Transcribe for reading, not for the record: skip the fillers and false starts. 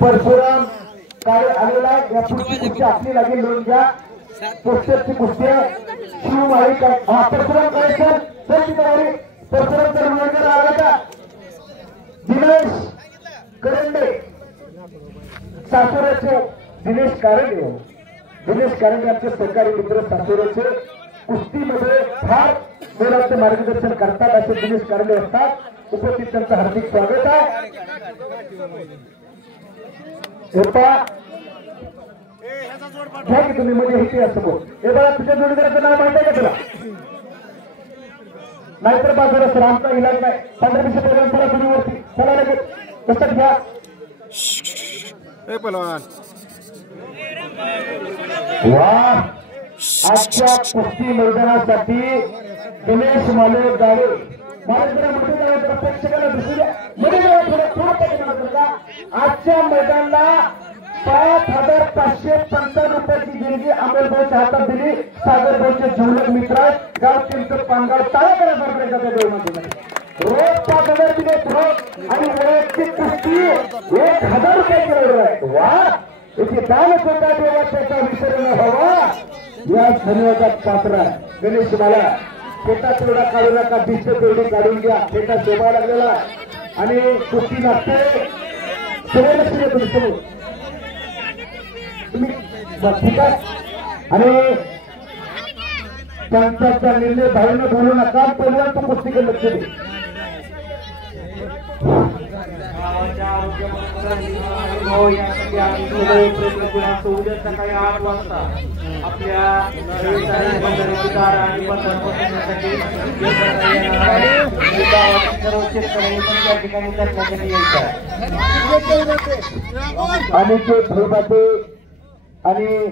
परशुराम काय आलेला आहे या पुढची कुस्ती आपली लागेल लोन घ्या पोस्टरची कुस्ती शिवमाळी काय परशुराम काय सर चल तयारी परशुराम सर मुलांकडे आला का दिनेश करंडे सासुराचे दिनेश कारंडे आमचे सहकारी मित्र सासुराचे कुस्तीमध्ये फार मोलाचं मार्गदर्शन करतात असे दिनेश कारंडे असतात उपस्थित त्यांचं हार्दिक स्वागत आहे घ्या की तुम्ही म्हणजे इथे असतो हे बघा तुझ्या जोडीदाराचं नाव माहिती आहे का तुला नाहीतर बाजारात सर आमचा इलाज नाही 15-20 पहिल्यांदा चला तुम्हीवरती चला लगेच कसं घ्या वा आजच्या कुस्ती मैदानासाठी दिनेश माले गाडे मला जरा मध्ये जायचं प्रेक्षकांना दिसू द्या मध्ये थोडं आजच्या मैदानाला 5,555 रुपयाची देणगी अमोलभाऊच्या हातात दिली सागरभाऊचे जीवलग मित्र गाव चिंच पानगाव टाळा करायचा त्या देवमध्ये रोज 5,000 दिले रोज आणि वैयक्तिक कुस्ती 1,000 रुपये केलेलं आहे वा याची दान स्वतः देवा त्याचा विसर न व्हावा या धन्यवादात पात्र आहे गणेश मला पेटा तेवढा काढू नका बिस्त तेवढी काढून घ्या पेटा शोभा लागलेला आणि कुस्ती लागते सगळे लक्ष द्या तुम्ही समोर तुम्ही ठीक आहे आणि त्यांचा निर्णय बाहेरनं बोलू नका पहिल्यांदा तो कुस्तीकडे लक्ष दे उद्या सकाळी 8 वाजता आपल्या सर्व शेतकऱ्यांनी पण त्या ठिकाणी दर्शनासाठी यायचं आणि ते आणि